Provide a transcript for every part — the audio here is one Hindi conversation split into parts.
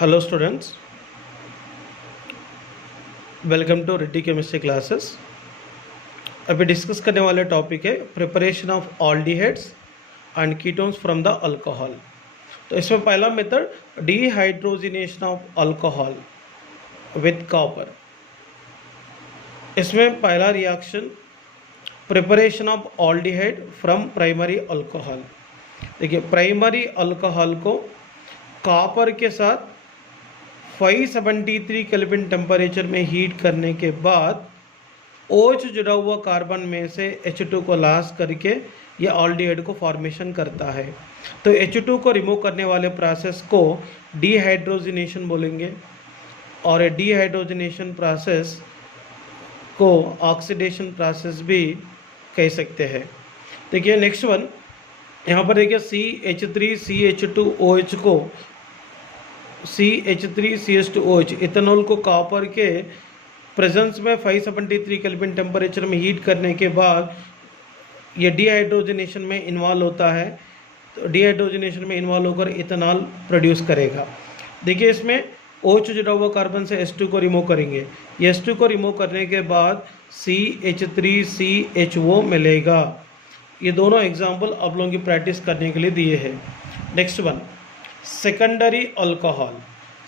Hello students, welcome to Reddy chemistry classes. अभी डिस्कस करने वाले टॉपिक है preparation of aldehydes and ketones from the alcohol. तो इसमें पहला method dehydrogenation of alcohol with copper. इसमें पहला reaction preparation of aldehyde from primary alcohol. देखिए, प्राइमरी अल्कोहल को कॉपर के साथ 573 केल्विन टेम्परेचर में हीट करने के बाद OH जुड़ा हुआ कार्बन में से H2 को लॉस करके ये ऑल्डिहाइड को फॉर्मेशन करता है। तो H2 को रिमूव करने वाले प्रोसेस को डीहाइड्रोजिनेशन बोलेंगे, और ये डीहाइड्रोजिनेशन प्रोसेस को ऑक्सीडेशन प्रोसेस भी कह सकते हैं। देखिए नेक्स्ट वन, यहाँ पर देखिए CH3CH2OH को CH3CH2OH इथेनॉल को कॉपर के प्रेजेंस में 573 केल्विन टेम्परेचर में हीट करने के बाद ये डीहाइड्रोजनेशन में इन्वॉल्व होता है। तो डीहाइड्रोजनेशन में इन्वॉल्व होकर इथेनॉल प्रोड्यूस करेगा। देखिए, इसमें OH जुड़ा हुआ कार्बन से H2 को रिमूव करेंगे। ये H2 को रिमूव करने के बाद CH3CHO मिलेगा। ये दोनों एग्जाम्पल आप लोगों की प्रैक्टिस करने के लिए दिए हैं। Next one, secondary alcohol.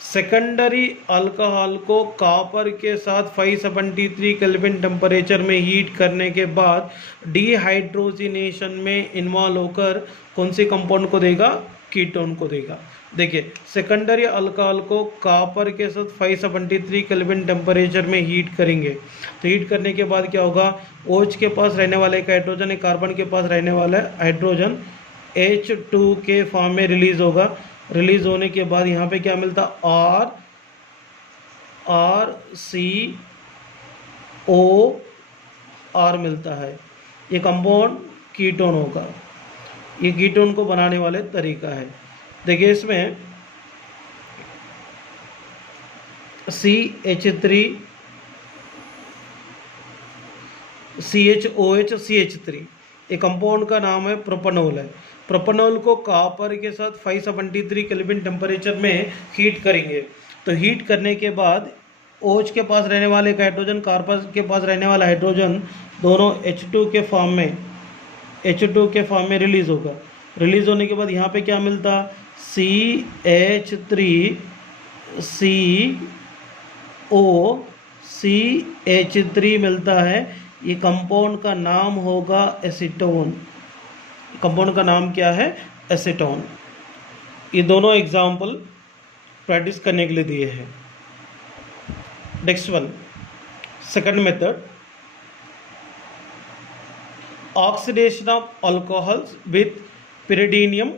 Secondary alcohol को कॉपर के साथ 573 केल्विन टेम्परेचर में हीट करने के बाद डीहाइड्रोजिनेशन में इन्वॉल्व होकर कौन सी कंपाउंड को देगा? कीटोन को देगा। देखिए, सेकेंडरी अल्कोहल को कॉपर के साथ 573 केल्विन टेम्परेचर में हीट करेंगे। तो हीट करने के बाद क्या होगा? OH के पास रहने वाला एक हाइड्रोजन, एक कार्बन के पास रहने वाला हाइड्रोजन H2 के फॉर्म में रिलीज होगा। रिलीज होने के बाद यहाँ पे क्या मिलता? RCOR मिलता है। ये कंपाउंड कीटोन होगा। ये कीटोन को बनाने वाले तरीका है। देखिए, इसमें CH3 CHOH CH3 ये कंपाउंड का नाम है प्रोपेनॉल है। प्रोपेनॉल को कॉपर के साथ 573 केल्विन टेम्परेचर में हीट करेंगे। तो हीट करने के बाद OH के पास रहने वाले एक हाइड्रोजन, कार्बन के पास रहने वाला हाइड्रोजन, दोनों H2 के फॉर्म में रिलीज होगा। रिलीज होने के बाद यहाँ पे क्या मिलता? CH3COCH3 मिलता है। ये कंपाउंड का नाम होगा एसीटोन। कंपाउंड का नाम क्या है? एसीटोन। ये दोनों एग्जाम्पल प्रैक्टिस करने के लिए दिए हैं। Next one, second method oxidation of alcohols with pyridinium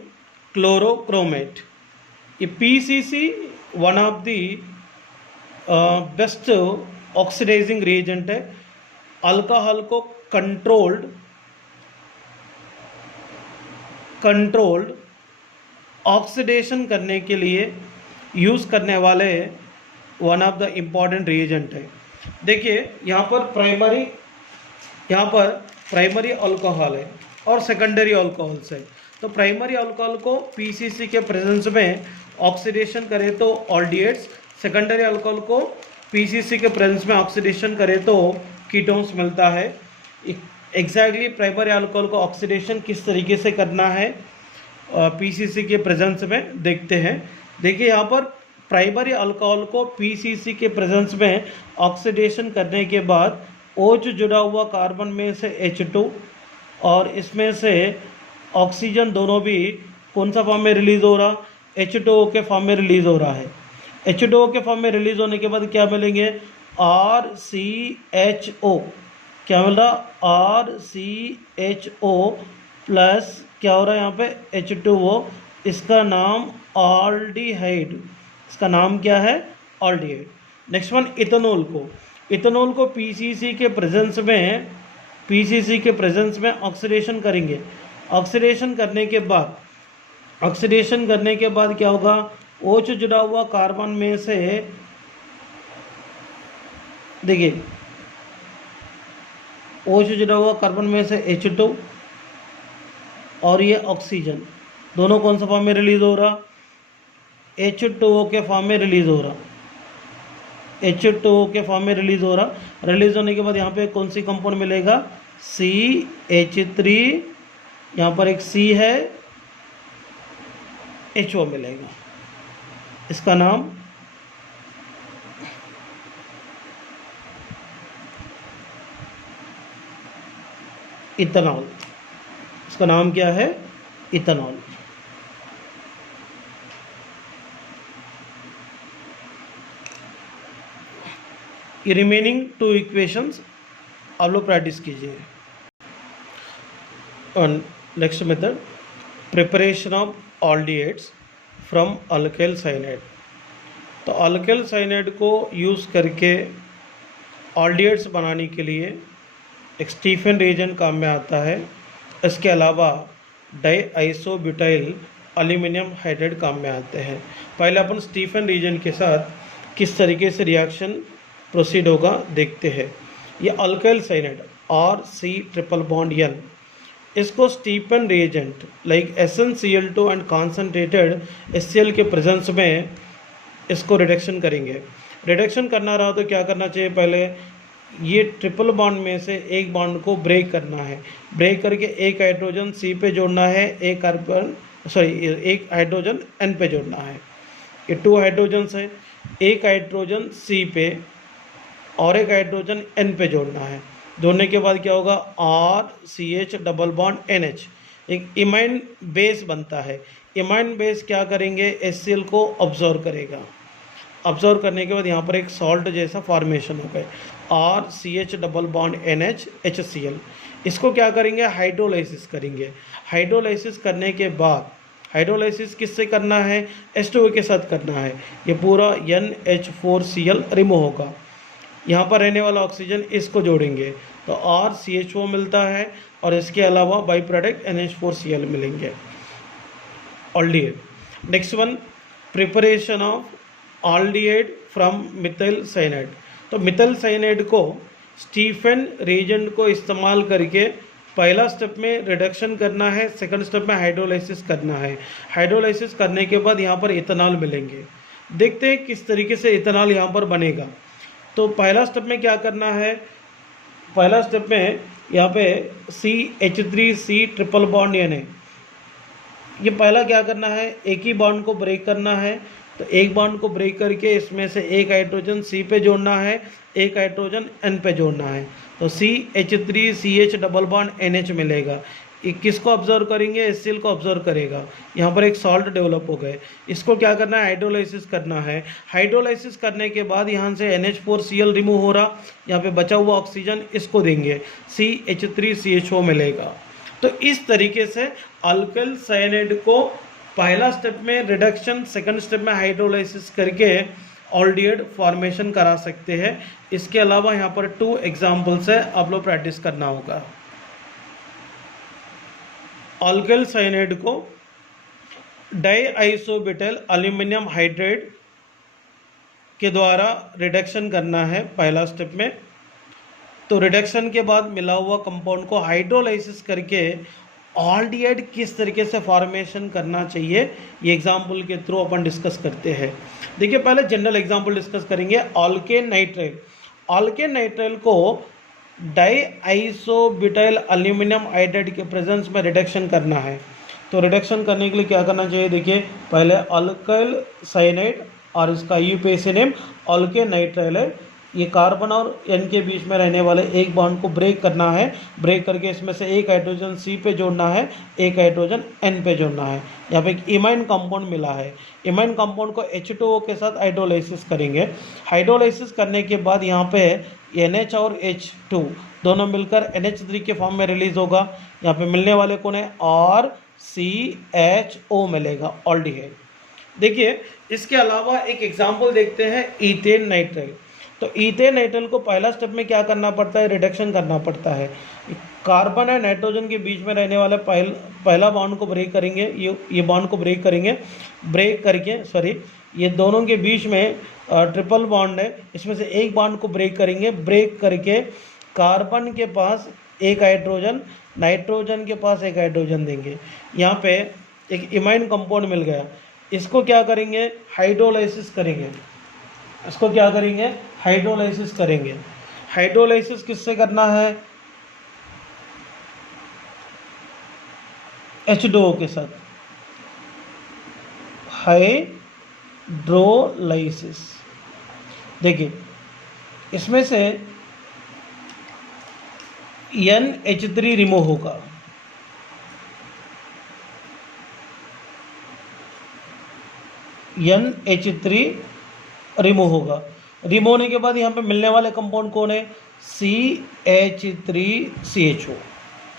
chlorochromate। ये PCC one of the best oxidising reagent है। अल्कोहल को कंट्रोल्ड ऑक्सीडेशन करने के लिए यूज़ करने वाले one of the important reagent है। देखिए, यहाँ पर प्राइमरी अल्कोहल है और सेकेंडरी अल्कोहल्स है। तो प्राइमरी अल्कोहल को PCC के प्रेजेंस में ऑक्सीडेशन करे तो ऑल्डिहाइड्स, सेकेंडरी अल्कोहल को PCC के प्रेजेंस में ऑक्सीडेशन करे तो कीटोन्स मिलता है। एग्जैक्टली प्राइमरी अल्कोहल को ऑक्सीडेशन किस तरीके से करना है PCC के प्रेजेंस में देखते हैं। देखिए, यहाँ पर प्राइमरी अल्कोहल को PCC के प्रेजेंस में ऑक्सीडेशन करने के बाद OH जुड़ा हुआ कार्बन में से H2 और इसमें से ऑक्सीजन दोनों भी कौन सा फॉर्म में रिलीज हो रहा? H2O के फॉर्म में रिलीज हो रहा है। H2O के फॉर्म में रिलीज होने के बाद क्या मिलेंगे? RCHO। क्या मिल रहा? RCHO प्लस क्या हो रहा है यहाँ पे? H2O। इसका नाम ऑल्डिहाइड। इसका नाम क्या है? ऑल्डिहाइड। नेक्स्ट वन, इथेनॉल को PCC के प्रेजेंस में ऑक्सीडेशन करेंगे। ऑक्सीडेशन करने के बाद क्या होगा? OH जुड़ा हुआ कार्बन में से, देखिए, OH जुड़ा हुआ कार्बन में से H2 और ये ऑक्सीजन दोनों कौन सा फॉर्म में रिलीज हो रहा? H2O के फॉर्म में रिलीज हो रहा, H2O के फॉर्म में रिलीज हो रहा। रिलीज होने के बाद यहाँ पे कौन सी कंपाउंड मिलेगा, CH3, यहाँ पर एक C है, HO मिलेगा। इसका नाम इथेनॉल, इसका नाम क्या है, इथेनॉल। ये रिमेनिंग 2 इक्वेशंस आप लोग प्रैक्टिस कीजिए। और next method, preparation of aldehydes from alkyl cyanide. तो अल्काइल साइनाइड को यूज़ करके ऑल्डिएट्स बनाने के लिए एक स्टीफन रिएजेंट काम में आता है। इसके अलावा डाईआइसोब्यूटाइल एल्यूमिनियम हाइड्राइड काम में आते हैं। पहले अपन स्टीफन रिएजेंट के साथ किस तरीके से रिएक्शन प्रोसीड होगा देखते हैं। ये alkyl cyanide RC triple bond N, इसको Stephen reagent like SnCl2 and concentrated HCl के प्रेजेंस में इसको रिडक्शन करेंगे। रिडक्शन करना रहा तो क्या करना चाहिए, पहले ये ट्रिपल बॉन्ड में से एक बॉन्ड को ब्रेक करना है। ब्रेक करके एक हाइड्रोजन C पे जोड़ना है, एक हाइड्रोजन N पे जोड़ना है। ये 2 हाइड्रोजन्स है, एक हाइड्रोजन C पे और एक हाइड्रोजन N पे जोड़ना है। जोड़ने के बाद क्या होगा, RCH डबल बॉन्ड NH, एक इमाइन बेस बनता है। इमाइन बेस क्या करेंगे, HCl को ऑब्जर्व करेगा। ऑब्जर्व करने के बाद यहाँ पर एक सॉल्ट जैसा फॉर्मेशन हो गया, RCH double bond NH HCl। इसको क्या करेंगे, हाइड्रोलाइसिस करेंगे। हाइड्रोलाइसिस करने के बाद, हाइड्रोलाइसिस किससे करना है, H2O के साथ करना है। ये पूरा NH4Cl रिमूव होगा। यहाँ पर रहने वाला ऑक्सीजन इसको जोड़ेंगे तो RCHO मिलता है और इसके अलावा बाई प्रोडक्ट NH4Cl मिलेंगे, aldehyde. Next one, preparation of aldehyde from methyl cyanide. तो मिथाइल साइनाइड को स्टीफन रिएजेंट को इस्तेमाल करके पहला स्टेप में रिडक्शन करना है, सेकंड स्टेप में हाइड्रोलाइसिस करना है। हाइड्रोलाइसिस करने के बाद यहाँ पर इथेनॉल मिलेंगे। देखते हैं किस तरीके से इथेनॉल यहाँ पर बनेगा। तो पहला स्टेप में क्या करना है, पहला स्टेप में यहाँ पे CH3C ट्रिपल बॉन्ड N, ये पहला क्या करना है, एक ही बॉन्ड को ब्रेक करना है। तो एक बॉन्ड को ब्रेक करके इसमें से एक हाइड्रोजन C पे जोड़ना है, एक हाइड्रोजन N पे जोड़ना है। तो CH3CH डबल बॉन्ड NH मिलेगा। ये किसको ऑब्जर्व करेंगे, HCl को ऑब्जर्व करेगा। यहाँ पर एक सॉल्ट डेवलप हो गए। इसको क्या करना है, हाइड्रोलाइसिस करना है। हाइड्रोलाइसिस करने के बाद यहाँ से NH4Cl रिमूव हो रहा, यहाँ पे बचा हुआ ऑक्सीजन इसको देंगे, CH3CHO मिलेगा। तो इस तरीके से अल्काइल साइनाइड को पहला स्टेप में रिडक्शन, सेकंड स्टेप में हाइड्रोलाइसिस करके ऑल्डिएट फॉर्मेशन करा सकते हैं। इसके अलावा यहाँ पर 2 एग्जाम्पल्स है, आप लोग प्रैक्टिस करना होगा। अल्काइल साइनाइड को डाईआइसोब्यूटाइल एल्यूमिनियम हाइड्राइड के द्वारा रिडक्शन करना है पहला स्टेप में। तो रिडक्शन के बाद मिला हुआ कंपाउंड को हाइड्रोलाइसिस करके ऑल्डिएट किस तरीके से फॉर्मेशन करना चाहिए, ये एग्जाम्पल के थ्रू अपन डिस्कस करते हैं। देखिए पहले जनरल एग्जाम्पल डिस्कस करेंगे। ऑल्केन नाइट्राइल, ऑल्केन नाइट्राइल को डाईआइसोब्यूटाइल एल्यूमिनियम हाइड्राइड के प्रेजेंस में रिडक्शन करना है। तो रिडक्शन करने के लिए क्या करना चाहिए, देखिए पहले अल्काइल साइनाइड और इसका यूपीएसी नेम ऑल्केन नाइट्राइल है। ये कार्बन और N के बीच में रहने वाले एक बॉन्ड को ब्रेक करना है। ब्रेक करके इसमें से एक हाइड्रोजन C पे जोड़ना है, एक हाइड्रोजन N पे जोड़ना है। यहाँ पे एक इमाइन कंपाउंड मिला है। इमाइन कंपाउंड को H2O के साथ हाइड्रोलाइसिस करेंगे। हाइड्रोलाइसिस करने के बाद यहाँ पे NH और H2 दोनों मिलकर NH3 के फॉर्म में रिलीज होगा। यहाँ पे मिलने वाले कौन है, RCHO मिलेगा, ऑल्डिहाइड। देखिए इसके अलावा एक एग्जाम्पल देखते हैं, ईथेन नाइट्राइल। तो ईथेन नाइट्राइल को पहला स्टेप में क्या करना पड़ता है, रिडक्शन करना पड़ता है। कार्बन और नाइट्रोजन के बीच में रहने वाला पहला बॉन्ड को ब्रेक करेंगे, ये बॉन्ड को ब्रेक करेंगे। ब्रेक करके ये दोनों के बीच में ट्रिपल बॉन्ड है, इसमें से एक बॉन्ड को ब्रेक करेंगे। ब्रेक करके कार्बन के पास एक हाइड्रोजन, नाइट्रोजन के पास एक हाइड्रोजन देंगे। यहाँ पे एक इमाइन कंपाउंड मिल गया। इसको क्या करेंगे, हाइड्रोलाइसिस करेंगे। इसको क्या करेंगे, हाइड्रोलाइसिस करेंगे। हाइड्रोलाइसिस किससे करना है, H2O के साथ, हाइड्रोलाइसिस। देखिए इसमें से NH3 रिमूव होगा, NH3 रिमूव होगा। रिमूव होने के बाद यहाँ पे मिलने वाले कंपाउंड कौन है, CH3CHO।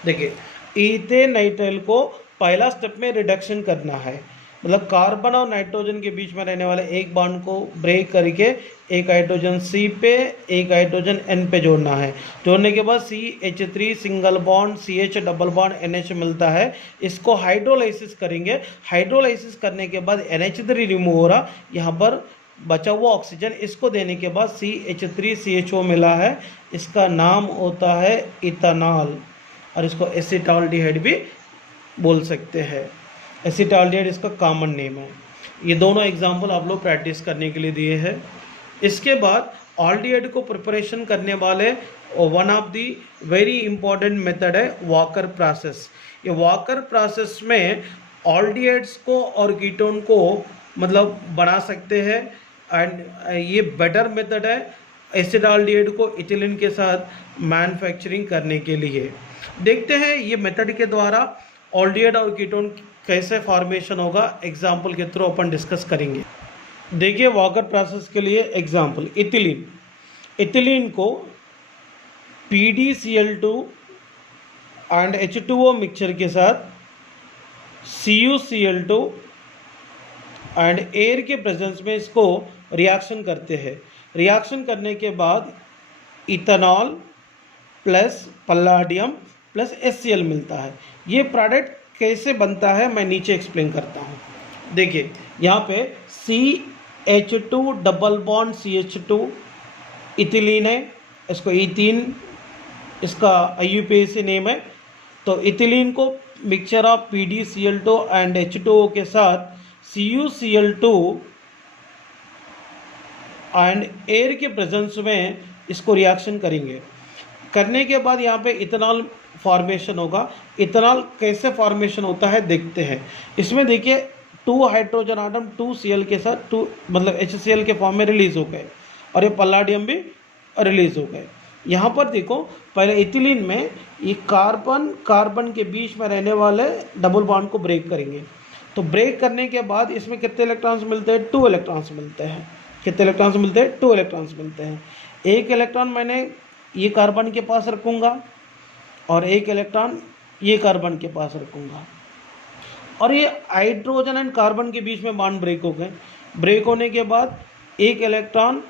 देखिए इथेन नाइट्राइल को पहला स्टेप में रिडक्शन करना है, मतलब कार्बन और नाइट्रोजन के बीच में रहने वाले एक बॉन्ड को ब्रेक करके एक हाइड्रोजन C पे एक हाइड्रोजन N पे जोड़ना है। जोड़ने के बाद CH3 single bond CH double bond NH मिलता है। इसको हाइड्रोलाइसिस करेंगे। हाइड्रोलाइसिस करने के बाद NH3 रिमूव हो रहा, यहाँ पर बचा हुआ ऑक्सीजन, इसको देने के बाद CH3CHO मिला है। इसका नाम होता है इथेनॉल, और इसको एसिटाल्डिहाइड भी बोल सकते हैं। एसिटाल्डिहाइड इसका कॉमन नेम है। ये दोनों एग्जाम्पल आप लोग प्रैक्टिस करने के लिए दिए हैं। इसके बाद ऑल्डिहाइड को प्रिपरेशन करने वाले one of the very important method है वॉकर प्रोसेस। ये वॉकर प्रोसेस में ऑल्डिहाइड्स को और कीटोन को मतलब बना सकते हैं, एंड ये बेटर मेथड है एसिटाल्डिहाइड को इथिलीन के साथ मैन्युफैक्चरिंग करने के लिए। देखते हैं ये मेथड के द्वारा ऑल्डिहाइड और कीटोन कैसे फॉर्मेशन होगा, एग्जाम्पल के थ्रू अपन डिस्कस करेंगे। देखिए वॉकर प्रोसेस के लिए एग्जाम्पल, इथिलीन। इथिलीन को PdCl2 एंड H2O मिक्सचर के साथ CuCl2 एंड एयर के प्रेजेंस में इसको रिएक्शन करते हैं। रिएक्शन करने के बाद इथेनॉल प्लस पल्लाडियम प्लस HCl मिलता है। ये प्रोडक्ट कैसे बनता है मैं नीचे एक्सप्लेन करता हूँ। देखिए यहाँ पे CH2 double bond CH2 ethylene है, इसको इथीन इसका IUPAC नेम है। तो इथिलीन को mixture of PdCl2 and H2O के साथ CuCl2 एंड एयर के प्रेजेंस में इसको रिएक्शन करेंगे। करने के बाद यहाँ पे इथेनॉल फॉर्मेशन होगा। इथेनॉल कैसे फॉर्मेशन होता है देखते हैं। इसमें देखिए 2 हाइड्रोजन आटम 2Cl के साथ 2 मतलब HCl के फॉर्म में रिलीज हो गए, और ये पल्लाडियम भी रिलीज हो गए। यहाँ पर देखो पहले इथिलीन में ये कार्बन के बीच में रहने वाले डबल बॉन्ड को ब्रेक करेंगे। तो ब्रेक करने के बाद इसमें कितने इलेक्ट्रॉन्स मिलते हैं, 2 इलेक्ट्रॉन्स मिलते हैं। कितने इलेक्ट्रॉन्स मिलते हैं, 2 इलेक्ट्रॉन्स मिलते हैं। एक इलेक्ट्रॉन मैंने ये कार्बन के पास रखूँगा और एक इलेक्ट्रॉन ये कार्बन के पास रखूँगा, और ये हाइड्रोजन एंड कार्बन के बीच में बॉन्ड ब्रेक हो गए। ब्रेक होने के बाद एक इलेक्ट्रॉन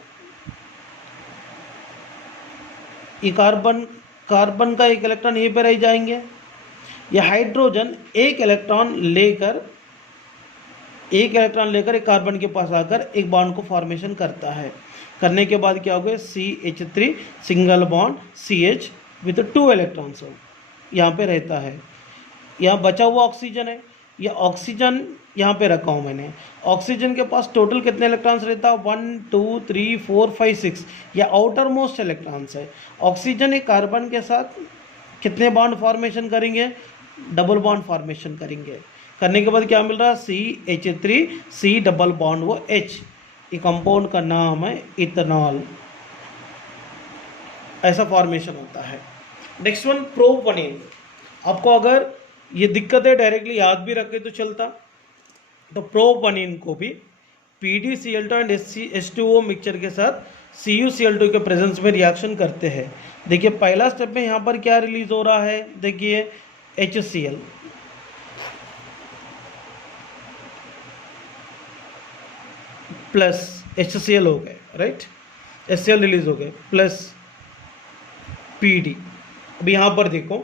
ये कार्बन का एक इलेक्ट्रॉन यहीं पर रह जाएंगे। यह हाइड्रोजन एक इलेक्ट्रॉन लेकर एक कार्बन के पास आकर एक बॉन्ड को फॉर्मेशन करता है। करने के बाद क्या हो गया, CH3 single bond CH with 2 electrons यहाँ पे रहता है। यहाँ बचा हुआ ऑक्सीजन है, यह ऑक्सीजन यहाँ पे रखा हूँ मैंने। ऑक्सीजन के पास टोटल कितने इलेक्ट्रॉन्स रहता है, 1 2 3 4 5 6, यह आउटर मोस्ट इलेक्ट्रॉन्स है। ऑक्सीजन एक कार्बन के साथ कितने बॉन्ड फॉर्मेशन करेंगे, डबल बॉन्ड फॉर्मेशन करेंगे। करने के बाद क्या मिल रहा है, CH3 C डबल बॉन्ड वो H, ये कंपाउंड का नाम है इथेनॉल। ऐसा फॉर्मेशन होता है। Next one propanone. आपको अगर ये दिक्कतें डायरेक्टली याद भी रखे तो चलता, तो प्रोपनीन को भी PdCl2 एंड H2O मिक्सचर के साथ CuCl2 के प्रेजेंस में रिएक्शन करते हैं। देखिए पहला स्टेप में यहाँ पर क्या रिलीज हो रहा है, देखिए HCl प्लस HCl हो गए, राइट, HCl रिलीज हो गए प्लस PD। अब यहाँ पर देखो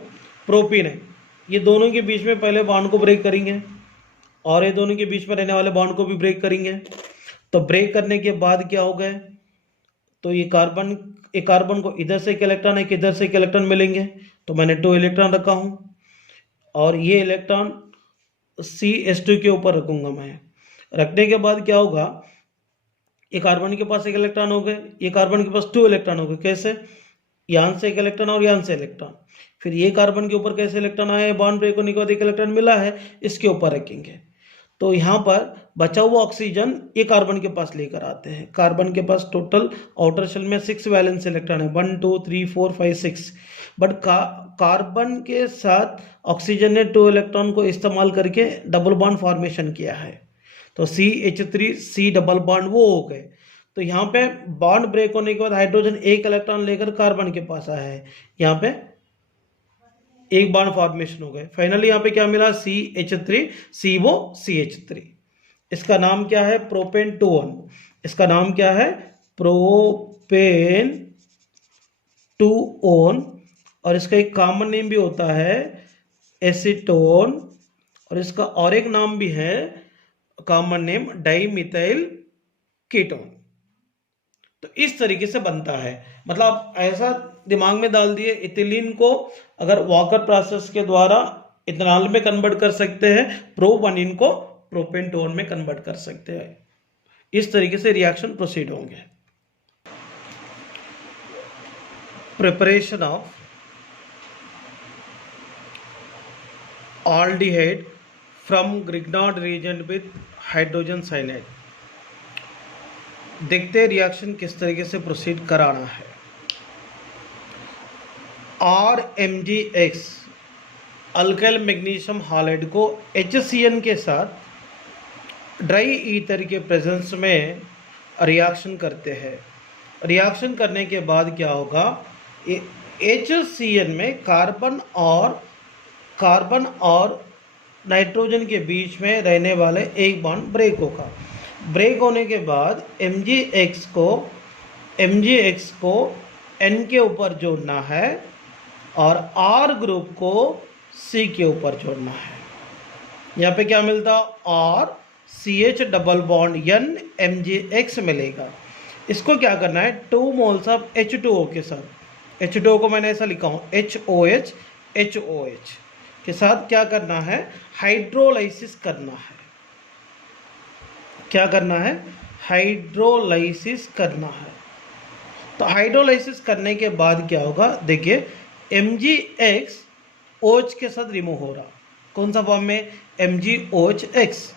प्रोपीन है, ये दोनों के बीच में पहले बॉन्ड को ब्रेक करेंगे और ये दोनों के बीच में रहने वाले बॉन्ड को भी ब्रेक करेंगे। तो ब्रेक करने के बाद क्या हो गए, तो ये कार्बन को इधर से एक इलेक्ट्रॉन एक इधर से एक इलेक्ट्रॉन मिलेंगे, तो मैंने 2 इलेक्ट्रॉन रखा हूँ, और ये इलेक्ट्रॉन CH2 के ऊपर रखूँगा मैं, रखने के बाद क्या होगा, ये कार्बन के पास एक इलेक्ट्रॉन हो गए, ये कार्बन के पास 2 इलेक्ट्रॉन हो गए। कैसे, यहाँ से एक इलेक्ट्रॉन और यहाँ से इलेक्ट्रॉन। फिर ये कार्बन के ऊपर कैसे इलेक्ट्रॉन आए, बॉन्ड ब्रेक होने के बाद एक इलेक्ट्रॉन मिला है, इसके ऊपर रखेंगे। तो यहाँ पर बचा हुआ ऑक्सीजन ये कार्बन के पास लेकर आते हैं। कार्बन के पास टोटल आउटर शेल में 6 वैलेंस इलेक्ट्रॉन है, 1 2 3 4 5 6। बट कार्बन के साथ ऑक्सीजन ने 2 इलेक्ट्रॉन को इस्तेमाल करके डबल बॉन्ड फॉर्मेशन किया है। तो CH3 C डबल बॉन्ड वो हो गए। तो यहाँ पे बॉन्ड ब्रेक होने के बाद हाइड्रोजन एक इलेक्ट्रॉन लेकर कार्बन के पास आया है, यहाँ पे एक बॉन्ड फॉर्मेशन हो गए। फाइनली यहाँ पे क्या मिला, CH3 CO CH3। इसका नाम क्या है, प्रोपेन 2-1। इसका नाम क्या है, प्रोपेन 2-1। और इसका एक कॉमन नेम भी होता है एसीटोन, और इसका और एक नाम भी है कॉमन नेम डाइमिथाइल कीटोन। तो इस तरीके से बनता है। मतलब ऐसा दिमाग में डाल दिए, इथिलीन को अगर वॉकर प्रोसेस के द्वारा इथेनॉल में कन्वर्ट कर सकते हैं, प्रो-1 को प्रोपेन 2-1 में कन्वर्ट कर सकते हैं। इस तरीके से रिएक्शन प्रोसीड होंगे। Preparation of aldehyde from Grignard reagent with hydrogen cyanide. देखते हैं रिएक्शन किस तरीके से प्रोसीड कराना है। RMgX अल्काइल मैग्नीशियम हालाइड को HCN के साथ ड्राई ईथर के प्रेजेंस में रिएक्शन करते हैं। रिएक्शन करने के बाद क्या होगा, HCN में कार्बन और नाइट्रोजन के बीच में रहने वाले एक बॉन्ड ब्रेक होगा। ब्रेक होने के बाद MgX को N के ऊपर जोड़ना है और R ग्रुप को C के ऊपर जोड़ना है। यहाँ पे क्या मिलता, R CH double bond N MgX मिलेगा। इसको क्या करना है, 2 मोल्स ऑफ H2O के साथ, H2O को मैंने ऐसा लिखा हूँ HOH के साथ क्या करना है, हाइड्रोलाइसिस करना है। क्या करना है, हाइड्रोलाइसिस करना है। तो हाइड्रोलाइसिस करने के बाद क्या होगा, देखिए MgX OH के साथ रिमूव हो रहा, कौन सा फॉर्म में, MgOH।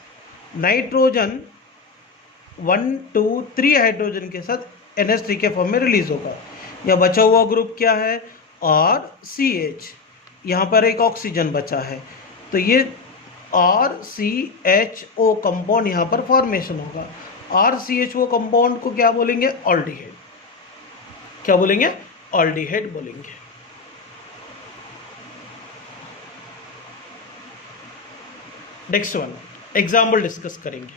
नाइट्रोजन 1 2 3 हाइड्रोजन के साथ NH3 के फॉर्म में रिलीज होगा। यह बचा हुआ ग्रुप क्या है, RCH। यहाँ पर एक ऑक्सीजन बचा है, तो ये RCHO कंपाउंड यहाँ पर फॉर्मेशन होगा। RCHO कंपाउंड को क्या बोलेंगे, ऑल्डिहाइड। क्या बोलेंगे, ऑल्डिहाइड बोलेंगे। नेक्स्ट वन एग्जाम्पल डिस्कस करेंगे।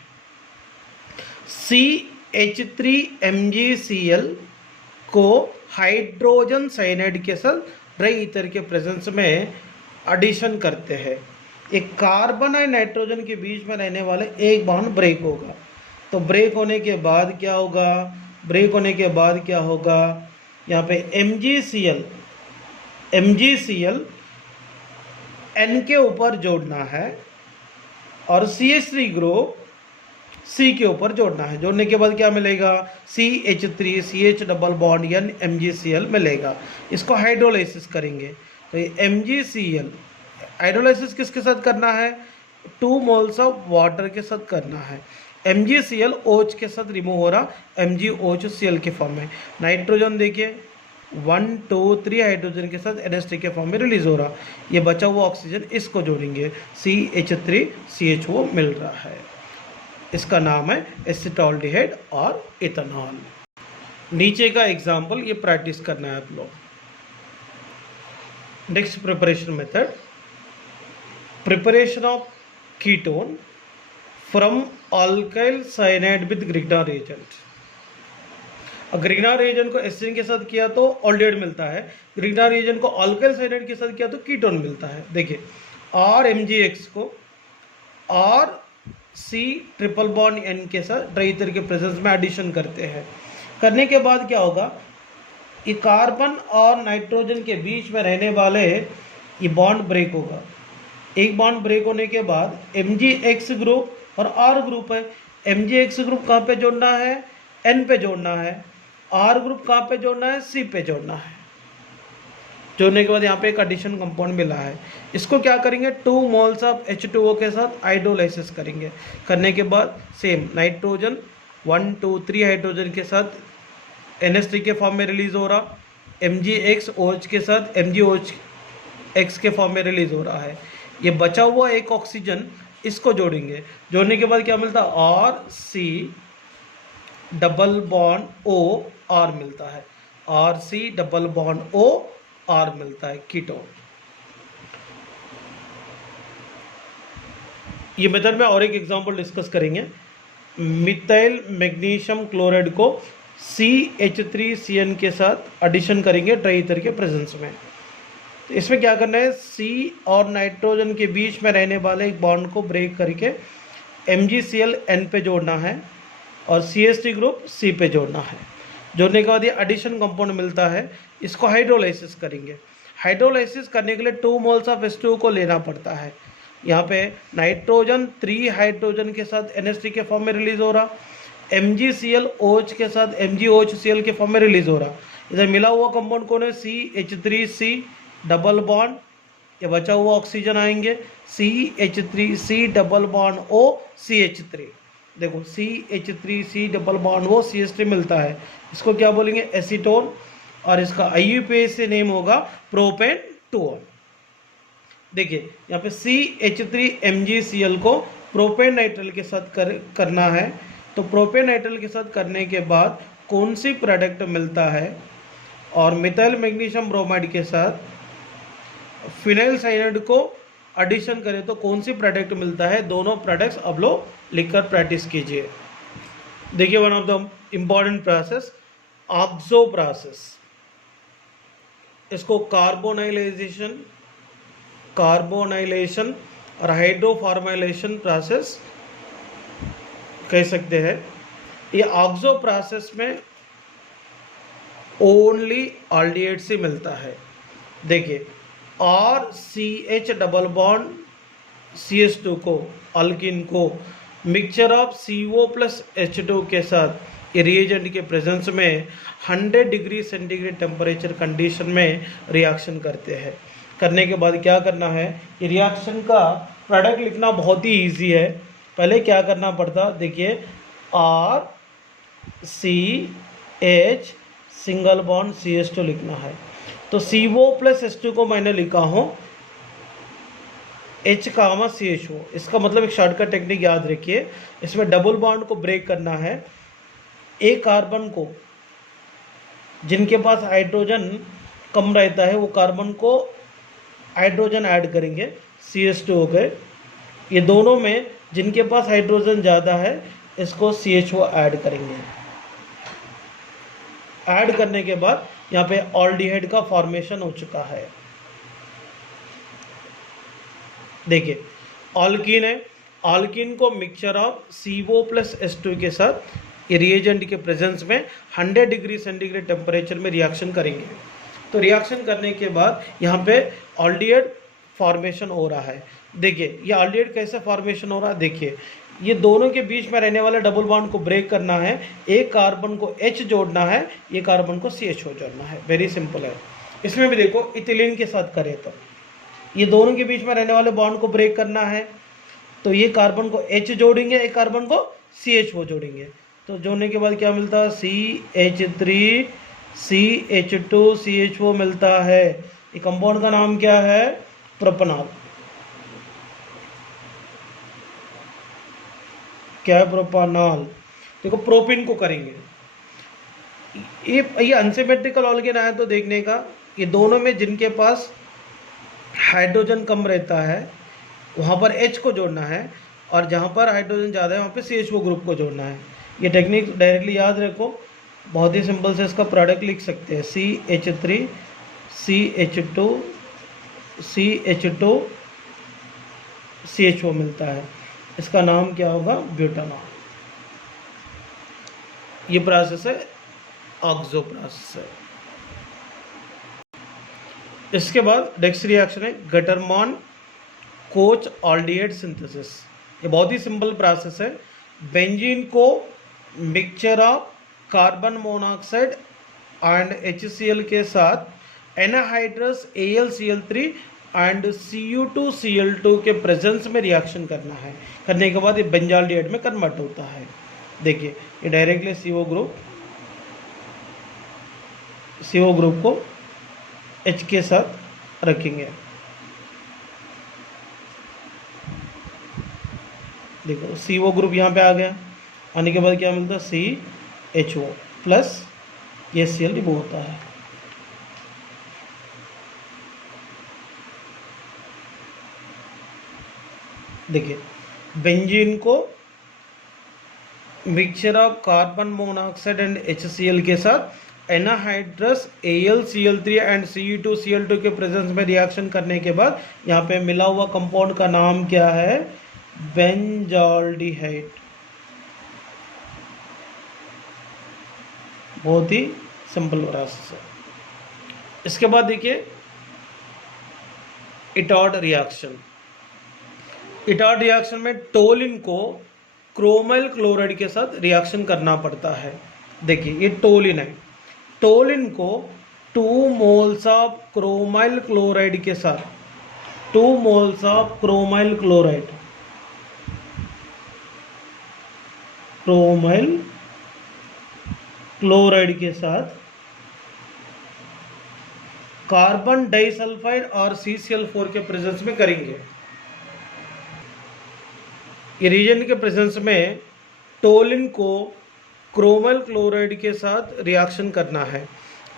CH3MgCl को हाइड्रोजन साइनाइड के साथ ड्राई ईथर के प्रेजेंस में एडिशन करते हैं। एक कार्बन और नाइट्रोजन के बीच में रहने वाले एक बॉन्ड ब्रेक होगा। तो ब्रेक होने के बाद क्या होगा, यहाँ पे MgCl N के ऊपर जोड़ना है और CH3 ग्रुप C के ऊपर जोड़ना है। जोड़ने के बाद क्या मिलेगा, CH3 CH double bond N MgCl मिलेगा। इसको हाइड्रोलाइसिस करेंगे। तो ये MgCl हाइड्रोलाइसिस किसके साथ करना है, 2 मोल्स ऑफ वाटर के साथ करना है। MgCl OH के साथ रिमूव हो रहा, MgOHCl के फॉर्म में। नाइट्रोजन देखिए 1 2 3 हाइड्रोजन के साथ NH3 के फॉर्म में रिलीज हो रहा। ये बचा हुआ ऑक्सीजन इसको जोड़ेंगे, CH3CHO मिल रहा है। इसका नाम है एसिटाल्डिहाइड और इथेनॉल। नीचे का एग्जाम्पल ये प्रैक्टिस करना है आप लोग। Next preparation method, preparation of ketone from alkyl cyanide with Grignard agent. Grignard agent को एसिड के साथ किया तो ऑल्डिहाइड मिलता है, ग्रिग्नार एजेंट को अल्काइल साइनाइड के साथ किया तो कीटोन मिलता है। देखिए RMgX को RC ट्रिपल बॉन्ड N के साथ ड्राई ईथर के प्रेजेंस में एडिशन करते हैं। करने के बाद क्या होगा, ये कार्बन और नाइट्रोजन के बीच में रहने वाले ये बॉन्ड ब्रेक होगा। एक बॉन्ड ब्रेक होने के बाद MgX ग्रुप और R ग्रुप है, MgX ग्रुप कहाँ पे जोड़ना है, N पे जोड़ना है। R ग्रुप कहाँ पे जोड़ना है, C पे जोड़ना है। जोड़ने के बाद यहाँ पे एक एडिशन कंपाउंड मिला है, इसको क्या करेंगे 2 मोल्स ऑफ H2O के साथ हाइड्रोलाइसिस करेंगे। करने के बाद सेम नाइट्रोजन 1 2 3 हाइड्रोजन के साथ NH3 के फॉर्म में रिलीज हो रहा, MgX OH के साथ MgOH के फॉर्म में रिलीज हो रहा है। ये बचा हुआ एक ऑक्सीजन इसको जोड़ेंगे। जोड़ने के बाद क्या मिलता है, RC double bond O R मिलता है, RC double bond O R मिलता है, कीटोन। ये मेथड में और एक एग्जांपल डिस्कस करेंगे। मिथाइल मैग्नीशियम क्लोराइड को CH3CN के साथ एडिशन करेंगे ट्राई ईथर के प्रेजेंस में। तो इसमें क्या करना है, C और नाइट्रोजन के बीच में रहने वाले एक बॉन्ड को ब्रेक करके MgCl N पे जोड़ना है और CH3 ग्रुप C पे जोड़ना है। जोड़ने के बाद ये एडिशन कंपाउंड मिलता है, इसको हाइड्रोलाइसिस करेंगे। हाइड्रोलाइसिस करने के लिए 2 मोल्स ऑफ H2O को लेना पड़ता है। यहाँ पे नाइट्रोजन 3 हाइड्रोजन के साथ NH3 के फॉर्म में रिलीज हो रहा, MgCl OH के साथ MgOHCl के फॉर्म में रिलीज हो रहा। इधर मिला हुआ कंपाउंड कौन है, CH3C डबल बॉन्ड, ये बचा हुआ ऑक्सीजन आएंगे CH3C double bond O CH3। देखो CH3C double bond O CH3 मिलता है, इसको क्या बोलेंगे, एसीटोन, और इसका IUPAC से नेम होगा प्रोपेन 2। देखिए यहाँ पे CH3MgCl को प्रोपेन नाइट्रल के साथ करना है। तो प्रोपेन नाइट्रल के साथ करने के बाद कौन सी प्रोडक्ट मिलता है, और मिथाइल मैग्नीशियम ब्रोमाइड के साथ फिनाइल साइनाइड को एडिशन करें तो कौन सी प्रोडक्ट मिलता है। दोनों प्रोडक्ट्स अब लोग लिखकर प्रैक्टिस कीजिए। देखिए one of the important process oxo process, इसको कार्बोनाइलेशन और हाइड्रोफॉर्माइलेशन प्रोसेस कह सकते हैं। ये ऑक्सो प्रोसेस में ओनली ऑल्डिहाइड से मिलता है। देखिए RCH डबल बॉन्ड CH2 को, अल्किन को mixture of CO plus H2 के साथ रिएजेंट के प्रेजेंस में 100 डिग्री सेंटीग्रेड टेम्परेचर कंडीशन में रिएक्शन करते हैं। करने के बाद क्या करना है, ये रिएक्शन का प्रोडक्ट लिखना बहुत ही इजी है। पहले क्या करना पड़ता, देखिए RCH सिंगल बॉन्ड CH2 लिखना है। तो CO प्लस H2 को मैंने लिखा हूँ H कामा CHO। इसका मतलब एक शॉर्टकट टेक्निक याद रखिए, इसमें डबल बॉन्ड को ब्रेक करना है। एक कार्बन को, जिनके पास हाइड्रोजन कम रहता है, वो कार्बन को हाइड्रोजन ऐड करेंगे CH2 हो गए। ये दोनों में जिनके पास हाइड्रोजन ज़्यादा है, इसको CHO ऐड करेंगे। ऐड करने के बाद यहाँ पे ऑल्डिहाइड का फॉर्मेशन हो चुका है। देखिए ऑल्कीन है, ऑल्कीन को mixture of CO plus H2 के साथ रिएजेंट के प्रेजेंस में 100 डिग्री सेंटीग्रेड टेम्परेचर में रिएक्शन करेंगे। तो रिएक्शन करने के बाद यहाँ पे ऑल्डिहाइड फॉर्मेशन हो रहा है। देखिए ये ऑल्डिहाइड कैसे फॉर्मेशन हो रहा है, देखिए ये दोनों के बीच में रहने वाले डबल बॉन्ड को ब्रेक करना है। एक कार्बन को H जोड़ना है, ये कार्बन को CHO जोड़ना है। वेरी सिंपल है। इसमें भी देखो इथिलीन के साथ करें तो ये दोनों के बीच में रहने वाले बॉन्ड को ब्रेक करना है, तो ये कार्बन को H जोड़ेंगे, एक कार्बन को CHO जोड़ेंगे। तो जोड़ने के बाद क्या मिलता है, CH3 CH2 CHO मिलता है। ये कंपाउंड का नाम क्या है, प्रोपनॉल। क्या है, प्रोपानॉल। देखो प्रोपिन को करेंगे, ये अनसिमेट्रिकल ऑल्केन आया तो देखने का, ये दोनों में जिनके पास हाइड्रोजन कम रहता है वहाँ पर H को जोड़ना है, और जहाँ पर हाइड्रोजन ज़्यादा है वहाँ पे CHO ग्रुप को जोड़ना है। ये टेक्निक डायरेक्टली याद रखो, बहुत ही सिंपल से इसका प्रोडक्ट लिख सकते हैं, CH3 CH2 CH2 CHO मिलता है। इसका नाम क्या होगा, ब्यूटानॉल। ये प्रोसेस है ऑक्सो प्रोसेस है। इसके बाद नेक्स्ट रिएक्शन है गटरमॉन कोच ऑल्डिहाइड सिंथेसिस। ये बहुत ही सिंपल प्रोसेस है। बेंजीन को mixture of carbon monoxide and HCl के साथ एनाहाइड्रस AlCl3 एंड Cu2Cl2 के प्रेजेंस में रिएक्शन करना है। करने के बाद ये बेंजाल्डिहाइड में कन्वर्ट होता है। देखिए ये डायरेक्टली CO ग्रुप को H के साथ रखेंगे। देखो CO ग्रुप यहाँ पे आ गया, आने के बाद क्या मिलता है CHO प्लस ये Cl रिमूव होता है। देखिए बेंजीन को mixture of carbon monoxide and HCl के साथ एनाहाइड्रस AlCl3 एंड Cu2Cl2 के प्रेजेंस में रिएक्शन करने के बाद यहाँ पे मिला हुआ कंपाउंड का नाम क्या है, बेंजाल्डिहाइड। बहुत ही सिंपल प्रोसेस है। इसके बाद देखिए इटॉड रिएक्शन। इटॉड रिएक्शन में टोलिन को क्रोमाइल क्लोराइड के साथ रिएक्शन करना पड़ता है। देखिए ये टोलिन है, टोलिन को 2 मोल्स ऑफ क्रोमाइल क्लोराइड के साथ 2 मोल्स ऑफ क्रोमाइल क्लोराइड के साथ कार्बन डाइसल्फाइड और CCl4 के प्रेजेंस में करेंगे। ये रीजन के प्रेजेंस में टोलिन को क्रोमाइल क्लोराइड के साथ रिएक्शन करना है।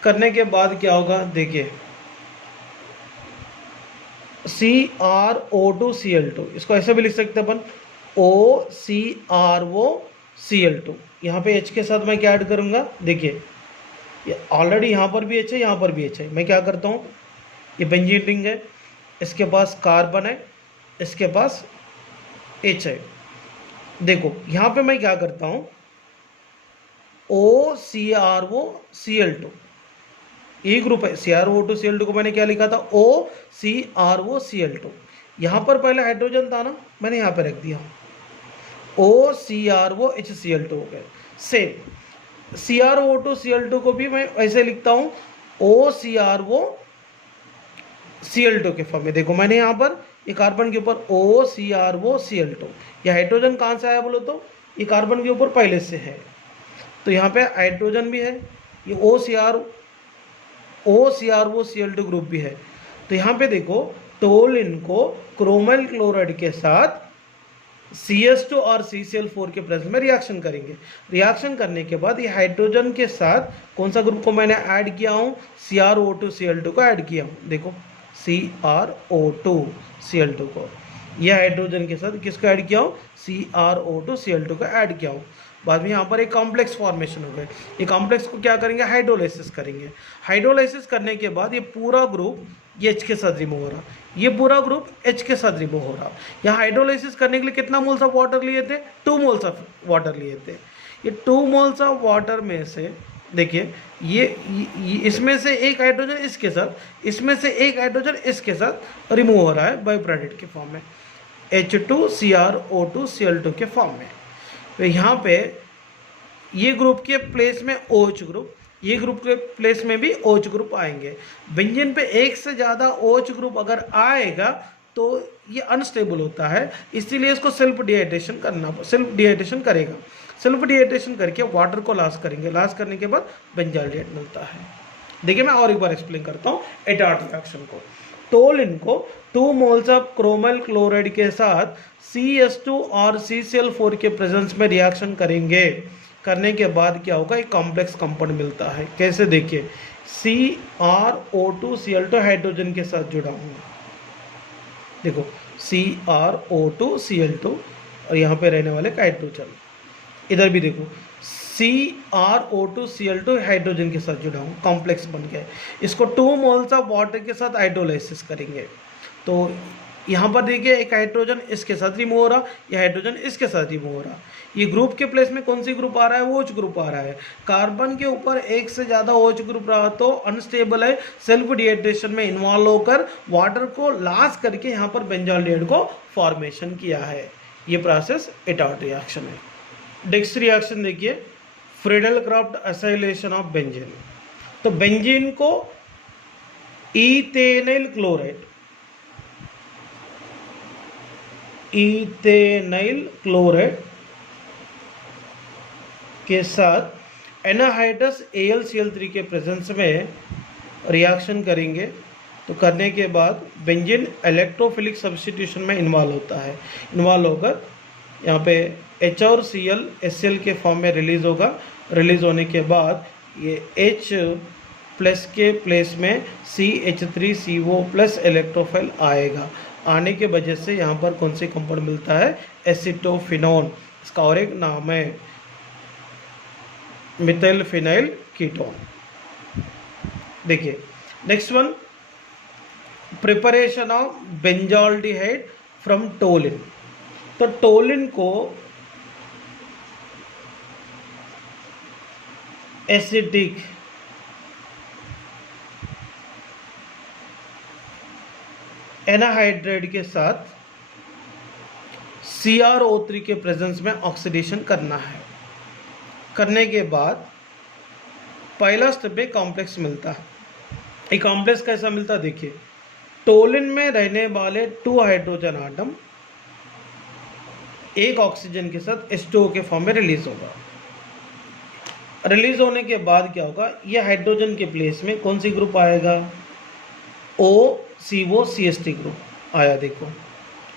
करने के बाद क्या होगा, देखिए CrO2Cl2, इसको ऐसे भी लिख सकते हैं अपन OCrOCl2। यहाँ पे H के साथ मैं क्या ऐड करूँगा, देखिए ये ऑलरेडी यहाँ पर भी H है, यहाँ पर भी H है। मैं क्या करता हूँ, ये बेंजीन रिंग है, इसके पास कार्बन है, इसके पास H है। देखो यहाँ पे मैं क्या करता हूँ, OCrOCl2 ये ग्रुप है। CrO2Cl2 को मैंने क्या लिखा था, OCrOCl2। यहाँ पर पहले हाइड्रोजन था ना, मैंने यहाँ पे रख दिया OCrOHCl2 हो गया। सेम CrO2Cl2 को भी मैं ऐसे लिखता हूँ OCrOCl2 के फॉर्म में। देखो मैंने यहाँ पर ये कार्बन के ऊपर OCrOCl2, ये हाइड्रोजन कहाँ से आया बोलो तो ये कार्बन के ऊपर पहले से है, तो यहाँ पे हाइड्रोजन भी है, ये OCrOCl2 ग्रुप भी है। तो यहाँ पे देखो टोलिन को क्रोमाइल क्लोराइड के साथ CH2 और CCl4 के प्रेजेंस में रिएक्शन करेंगे। रिएक्शन करने के बाद ये हाइड्रोजन के साथ कौन सा ग्रुप को मैंने ऐड किया हूँ, CrO2Cl2 को ऐड किया हूँ। देखो CrO2Cl2 को, ये हाइड्रोजन के साथ किसको ऐड किया हूँ, CrO2Cl2 को ऐड किया हूँ। बाद में यहाँ पर एक कॉम्प्लेक्स फॉर्मेशन हो गया। ये कॉम्प्लेक्स को क्या करेंगे, हाइड्रोलाइसिस करेंगे। हाइड्रोलाइसिस करने के बाद ये पूरा ग्रुप ये H के साथ रिमूव हो रहा, ये पूरा ग्रुप H के साथ रिमूव हो रहा। यहाँ हाइड्रोलाइसिस करने के लिए कितना मोल्स ऑफ वाटर लिए थे, 2 मोल्स ऑफ वाटर लिए थे। ये 2 मोल्स ऑफ वाटर में से देखिए ये इसमें से एक हाइड्रोजन इसके साथ, इसमें से एक हाइड्रोजन इसके साथ रिमूव हो रहा है बाय प्रोडक्ट के फॉर्म में, H2CrO2Cl2 के फॉर्म में। तो यहाँ पे ये ग्रुप के प्लेस में OH ग्रुप, ये ग्रुप के प्लेस में भी OH ग्रुप आएंगे। बेंजीन पे एक से ज़्यादा OH ग्रुप अगर आएगा तो ये अनस्टेबल होता है, इसीलिए इसको सेल्फ डिहाइड्रेशन करेगा। सेल्फ डिहाइड्रेशन करके वाटर को लॉस करेंगे, लॉस करने के बाद बेंजाल्डिहाइड मिलता है। देखिए मैं और एक बार एक्सप्लेन करता हूँ इटॉड रिएक्शन को। टोलिन को 2 मोल्स ऑफ क्रोमाइल क्लोराइड के साथ CH2 और CCl4 के प्रेजेंस में रिएक्शन करेंगे। करने के बाद क्या होगा, एक कॉम्प्लेक्स कंपाउंड मिलता है। कैसे, देखिए CrO2Cl2 हाइड्रोजन के साथ जुड़ा हुआ, देखो CrO2Cl2 और यहाँ पे रहने वाले हाइड्रोजन। इधर भी देखो CrO2Cl2 हाइड्रोजन के साथ जुड़ा हूँ, कॉम्प्लेक्स बन गया। इसको 2 मोल्स ऑफ वाटर के साथ हाइड्रोलाइसिस करेंगे। तो यहाँ पर देखिए एक हाइड्रोजन इसके साथ रिमूव हो रहा, यह हाइड्रोजन इसके साथ रिमूव हो रहा। ये ग्रुप के प्लेस में कौन सी ग्रुप आ रहा है, OH ग्रुप आ रहा है। कार्बन के ऊपर एक से ज़्यादा OH ग्रुप रहा तो अनस्टेबल है, सेल्फ डिहाइड्रेशन में इन्वॉल्व होकर वाटर को लॉस करके यहाँ पर बेंजाल्डिहाइड को फॉर्मेशन किया है। ये प्रोसेस इटॉड रिएक्शन है। नेक्स्ट रिएक्शन देखिए, Friedel Crafts acylation of benzene. तो बेंजीन को इथेनाइल क्लोराइड के साथ एनाहाइड्रस AlCl3 के प्रेजेंस में रिएक्शन करेंगे। तो करने के बाद बेंजीन इलेक्ट्रोफिलिक सब्स्टिट्यूशन में इन्वॉल्व होकर यहाँ पे H और Cl Cl के फॉर्म में रिलीज होगा। रिलीज होने के बाद ये H प्लस के प्लेस में CH3CO प्लस इलेक्ट्रोफाइल आएगा। आने के वजह से यहाँ पर कौन सी कंपाउंड मिलता है, एसिटोफिनोन। इसका और एक नाम है मिथाइल फिनाइल कीटोन। देखिए next one, preparation of benzaldehyde from toluene. तो टोलिन को एसिडिक एनाहाइड्राइड के साथ CrO3 के प्रेजेंस में ऑक्सीडेशन करना है। करने के बाद पहला स्टेप में कॉम्प्लेक्स मिलता है। ये कॉम्प्लेक्स कैसा मिलता है देखिए, टोलिन में रहने वाले 2 हाइड्रोजन आटम एक ऑक्सीजन के साथ H2O के फॉर्म में रिलीज होगा। रिलीज होने के बाद क्या होगा, ये हाइड्रोजन के प्लेस में कौन सी ग्रुप आएगा, OCO-CH3 ग्रुप आया। देखो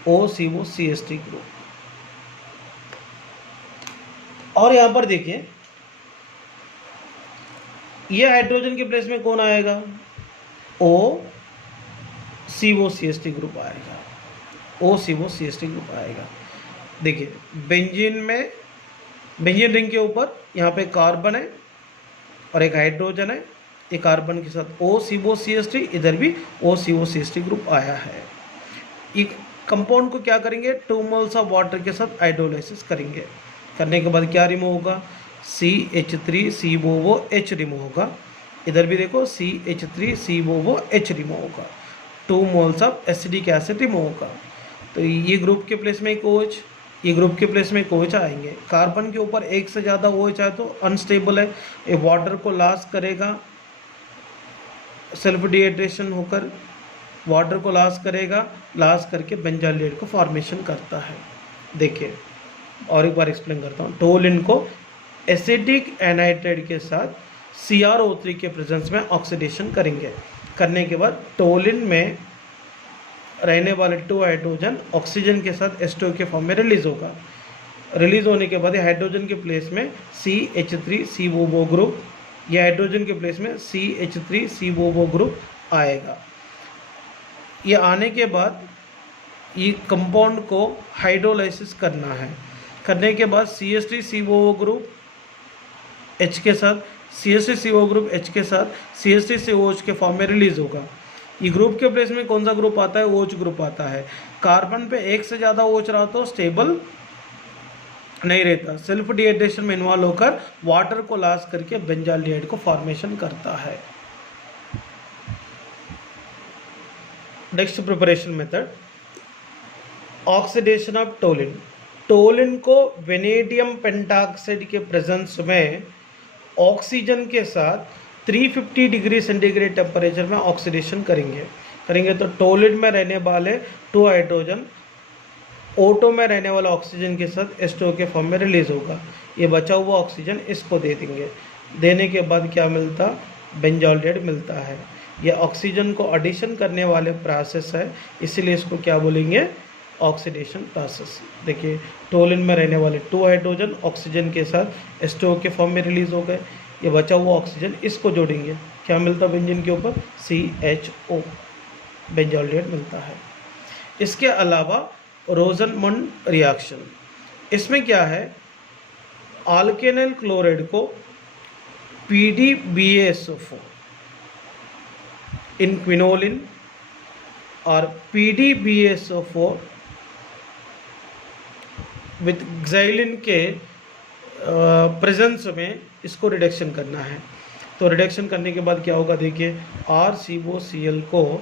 OCO-CH3 ग्रुप। और यहां पर देखिए ये हाइड्रोजन के प्लेस में कौन आएगा, OCO-CH3 ग्रुप आएगा। OCO-CH3 ग्रुप आएगा। देखिए बेंजीन रिंग के ऊपर यहाँ पे कार्बन है और एक हाइड्रोजन है। ये कार्बन के साथ OCO-CH3, इधर भी OCO-CH3 ग्रुप आया है। एक कंपाउंड को क्या करेंगे, 2 मोल्स ऑफ वाटर के साथ हाइड्रोलाइसिस करेंगे। करने के बाद क्या रिमूव होगा, CH3COOH रिमूव होगा। इधर भी देखो CH3COOH रिमूव होगा। 2 moles of acidic acid remove होगा। तो ये ग्रुप के प्लेस में एक OH, ये ग्रुप के प्लेस में एक OH आएंगे। कार्बन के ऊपर एक से ज़्यादा OH आए तो अनस्टेबल है, ये वाटर को लॉस करेगा, सेल्फ डिहाइड्रेशन होकर वाटर को लॉस करेगा, लॉस करके बेंजाइल को फॉर्मेशन करता है। देखिए और एक बार एक्सप्लेन करता हूँ। टोलिन को एसिडिक एनाहाइड्राइड के साथ CrO3 के प्रेजेंस में ऑक्सीडेशन करेंगे। करने के बाद टोलिन में रहने वाले 2 हाइड्रोजन ऑक्सीजन के साथ H2O के फॉर्म में रिलीज होगा। रिलीज होने के बाद हाइड्रोजन के प्लेस में CH3COO ग्रुप, ये हाइड्रोजन के प्लेस में CH3COO ग्रुप आएगा। ये आने के बाद ये कंपाउंड को हाइड्रोलाइसिस करना है। करने के बाद CH3COO ग्रुप H के साथ CH3COO ग्रुप H के साथ CH3COOH के फॉर्म में रिलीज होगा। ये ग्रुप के प्लेस में कौन सा ग्रुप आता है, OH ग्रुप आता है। कार्बन पे एक से ज़्यादा OH रहा तो स्टेबल नहीं रहता, सेल्फ डिहाइड्रेशन में इन्वॉल्व होकर वाटर को लॉस करके बेंजाल्डिहाइड को फॉर्मेशन करता है। Next preparation method, oxidation of toluene. Toluene को वेनेडियम पेंटाक्साइड के प्रेजेंस में ऑक्सीजन के साथ 350 डिग्री सेंटीग्रेड टेम्परेचर में ऑक्सीडेशन करेंगे तो टोलिन में रहने वाले 2 हाइड्रोजन O2 में रहने वाला ऑक्सीजन के साथ H2O के फॉर्म में रिलीज होगा। ये बचा हुआ ऑक्सीजन इसको दे देंगे। देने के बाद क्या मिलता, बेंजाल्डिहाइड मिलता है। ये ऑक्सीजन को एडिशन करने वाले प्रोसेस है, इसीलिए इसको क्या बोलेंगे, ऑक्सीडेशन प्रोसेस। देखिए टोलिन में रहने वाले 2 हाइड्रोजन ऑक्सीजन के साथ H2O के फॉर्म में रिलीज हो गए। ये बचा हुआ ऑक्सीजन इसको जोड़ेंगे, क्या मिलता बेंजीन के ऊपर, CHO, बेंजाल्डिहाइड मिलता है। इसके अलावा रोजनमंड रिएक्शन, इसमें क्या है, अल्केनाइल क्लोराइड को PDBaSO4 इन क्विनोलिन और PDBaSO4 विथ xylene के प्रेजेंस में इसको रिडक्शन करना है। तो रिडक्शन करने के बाद क्या होगा, देखिए RCOCl को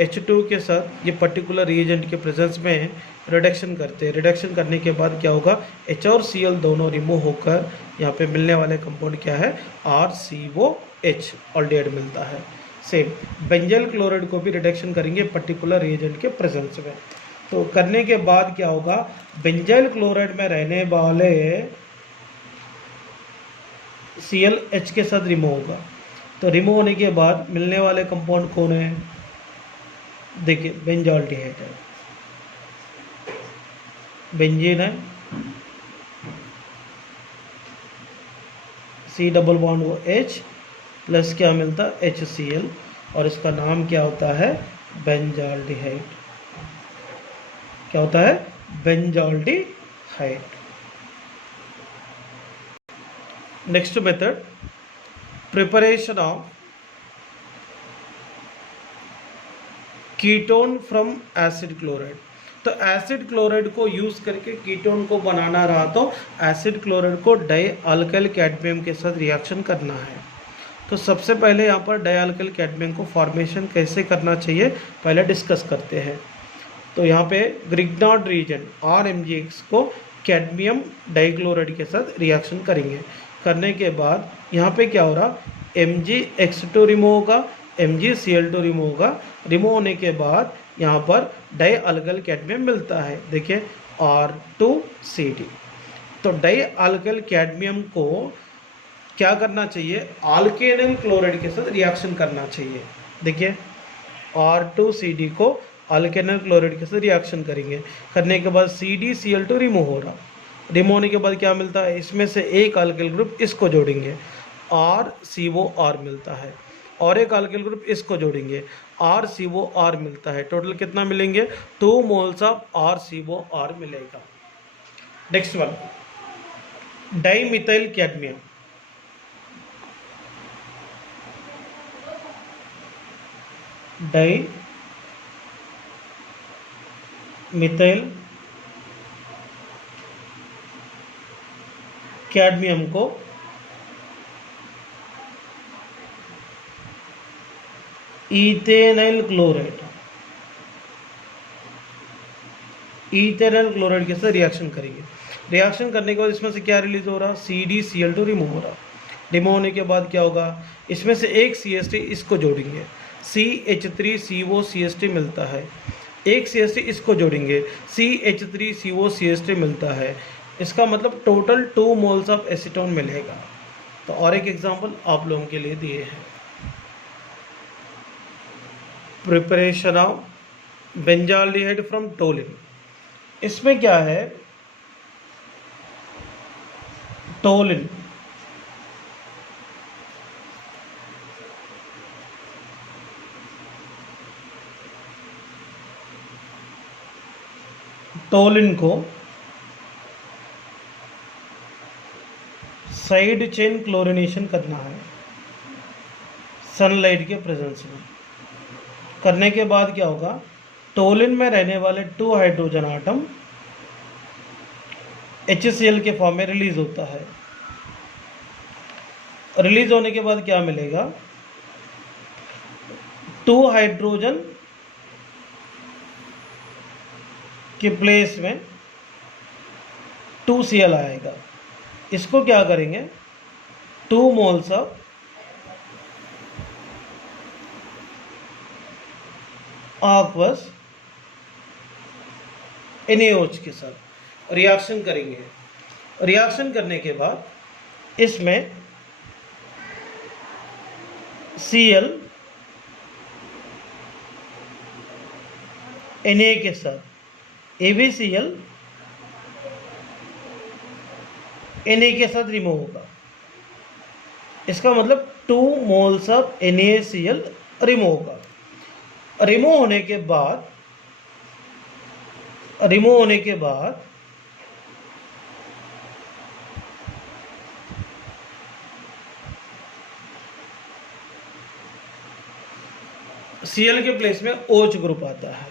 H2 के साथ ये पर्टिकुलर रिएजेंट के प्रेजेंस में रिडक्शन करते हैं। रिडक्शन करने के बाद क्या होगा, H और Cl दोनों रिमूव होकर यहाँ पे मिलने वाले कंपाउंड क्या है, RCOH ऑल्डिहाइड मिलता है। सेम बेंजल क्लोराइड को भी रिडक्शन करेंगे पर्टिकुलर रिएजेंट के प्रेजेंस में। तो करने के बाद क्या होगा, बेंजल क्लोराइड में रहने वाले ClH के साथ रिमूव होगा। तो रिमूव होने के बाद मिलने वाले कंपाउंड कौन है, देखिए बेंजोल्डिहाइड है, बेंजीन है, C डबल बॉन्ड वो H प्लस क्या मिलता है HCl, और इसका नाम क्या होता है, बेंजोल्डिहाइड। क्या होता है, benzaldehyde. Next method, preparation of ketone from acid chloride. तो एसिड क्लोराइड को यूज करके कीटोन को बनाना रहा तो एसिड क्लोराइड को डाई अल्काइल कैडमियम के साथ रिएक्शन करना है। तो सबसे पहले यहाँ पर डाई अल्काइल कैडमियम को फॉर्मेशन कैसे करना चाहिए पहले डिस्कस करते हैं। तो यहाँ पे ग्रिग्नार्ड रीजन RMgX को कैडमियम डाइक्लोराइड के साथ रिएक्शन करेंगे। करने के बाद यहाँ पे क्या हो रहा, MgX2 रिमूव होगा, MgCl2 रिमूव होगा। रिमूव होने के बाद यहाँ पर डाई अल्काइल कैडमियम मिलता है, देखिए R2CD। तो डाई अल्काइल कैडमियम को क्या करना चाहिए, अल्केनल क्लोराइड के साथ रिएक्शन करना चाहिए। देखिए R2CD को अल्केनल क्लोराइड के साथ रिएक्शन करेंगे। करने के बाद CdCl2 रिमूव हो रहा। रिमूव होने के बाद क्या मिलता है, इसमें से एक अल्काइल ग्रुप इसको जोड़ेंगे, RCOR मिलता है, और एक अल्काइल ग्रुप इसको जोड़ेंगे, RCOR मिलता है। टोटल कितना मिलेंगे, 2 मोल्स ऑफ RCOR मिलेगा। Next one, dimethyl cadmium. Dimethyl cadmium को इथेनॉल क्लोराइड के साथ रिएक्शन करेंगे। रिएक्शन करने के बाद इसमें से क्या रिलीज हो रहा, CdCl2 रिमूव हो रहा। रिमूव होने के बाद क्या होगा, इसमें से एक CH3 इसको जोड़ेंगे, CH3COCH3 मिलता है। एक CH3 इसको जोड़ेंगे, CH3COCH3 मिलता है। इसका मतलब टोटल 2 मोल्स ऑफ एसीटोन मिलेगा। तो और एक एग्जांपल आप लोगों के लिए दिए हैं, preparation of benzaldehyde from toluene. इसमें क्या है, टोलिन को साइड चेन क्लोरिनेशन करना है सनलाइट के प्रेजेंस में। करने के बाद क्या होगा, टोलिन में रहने वाले 2 हाइड्रोजन आटम HCl के फॉर्म में रिलीज होता है। रिलीज होने के बाद क्या मिलेगा, 2 हाइड्रोजन के प्लेस में 2Cl आएगा। इसको क्या करेंगे, 2 मोल्स ऑफ aqueous NaOH के साथ रिएक्शन करेंगे। रिएक्शन करने के बाद इसमें Cl Na के साथ AbCl Na के साथ रिमूव होगा। इसका मतलब 2 मोल्स ऑफ NaCl रिमूव होगा। रिमूव होने के बाद Cl के प्लेस में OH ग्रुप आता है।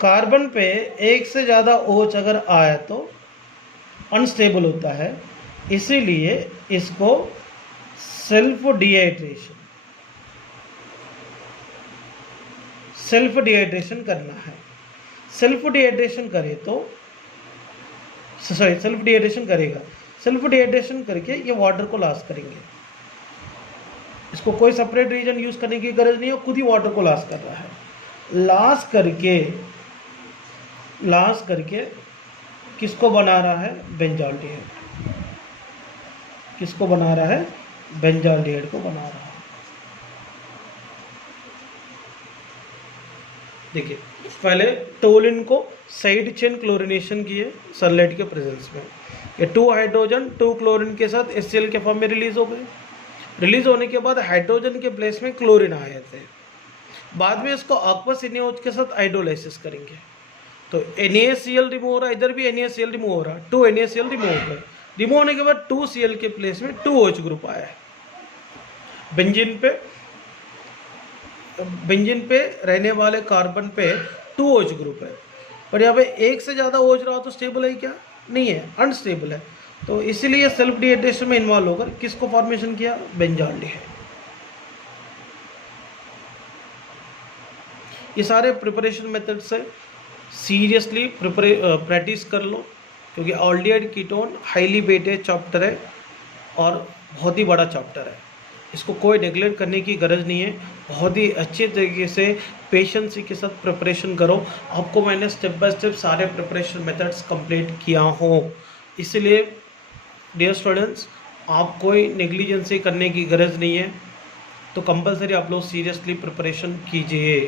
कार्बन पे एक से ज़्यादा OH अगर आया तो अनस्टेबल होता है, इसीलिए इसको सेल्फ डिहाइड्रेशन सेल्फ डिहाइड्रेशन करना है। सेल्फ डिहाइड्रेशन करे तो सेल्फ डिहाइड्रेशन करेगा, सेल्फ डिहाइड्रेशन करके ये वाटर को लॉस करेंगे। इसको कोई सेपरेट रीजन यूज करने की गरज नहीं है, खुद ही वाटर को लॉस कर रहा है। लॉस करके किसको बना रहा है? बेंजाल्डिहाइड। किसको बना रहा है? बेंजाल्डिहाइड को बना रहा है। देखिए पहले टोलिन को साइड चेन क्लोरिनेशन किए सनलाइट के प्रेजेंस में। ये 2 हाइड्रोजन 2 क्लोरीन के साथ HCl के फॉर्म में रिलीज हो गए। रिलीज होने के बाद हाइड्रोजन के प्लेस में क्लोरीन आए थे। बाद में इसको aqueous NaOH के साथ हाइड्रोलाइसिस करेंगे तो NaCl रिमूव हो रहा है, इधर भी NaCl रिमूव हो रहा है, 2 NaCl रिमूव हो गए। रिमूव होने के बाद 2 Cl के प्लेस में 2 OH ग्रुप आया है। बेंजीन पे रहने वाले कार्बन पे 2 OH ग्रुप है, पर यहाँ पे एक से ज़्यादा OH रहा तो स्टेबल है क्या? नहीं है, अनस्टेबल है। तो इसीलिए सेल्फ डिहाइड्रेशन में इन्वॉल्व होकर किसको फॉर्मेशन किया? बेंजाल्डिहाइड। ये सारे प्रिपरेशन मेथड से सीरियसली प्रैक्टिस कर लो, क्योंकि aldehyde ketone highly weighted chapter है और बहुत ही बड़ा चैप्टर है। इसको कोई नेग्लेक्ट करने की गरज नहीं है। बहुत ही अच्छे तरीके से पेशेंस के साथ प्रिपरेशन करो। आपको मैंने स्टेप बाय स्टेप सारे प्रिपरेशन मेथड्स कंप्लीट किया हो, इसलिए डियर स्टूडेंट्स आप कोई नेग्लिजेंसी करने की गरज नहीं है। तो कंपलसरी आप लोग सीरियसली प्रिपरेशन कीजिए।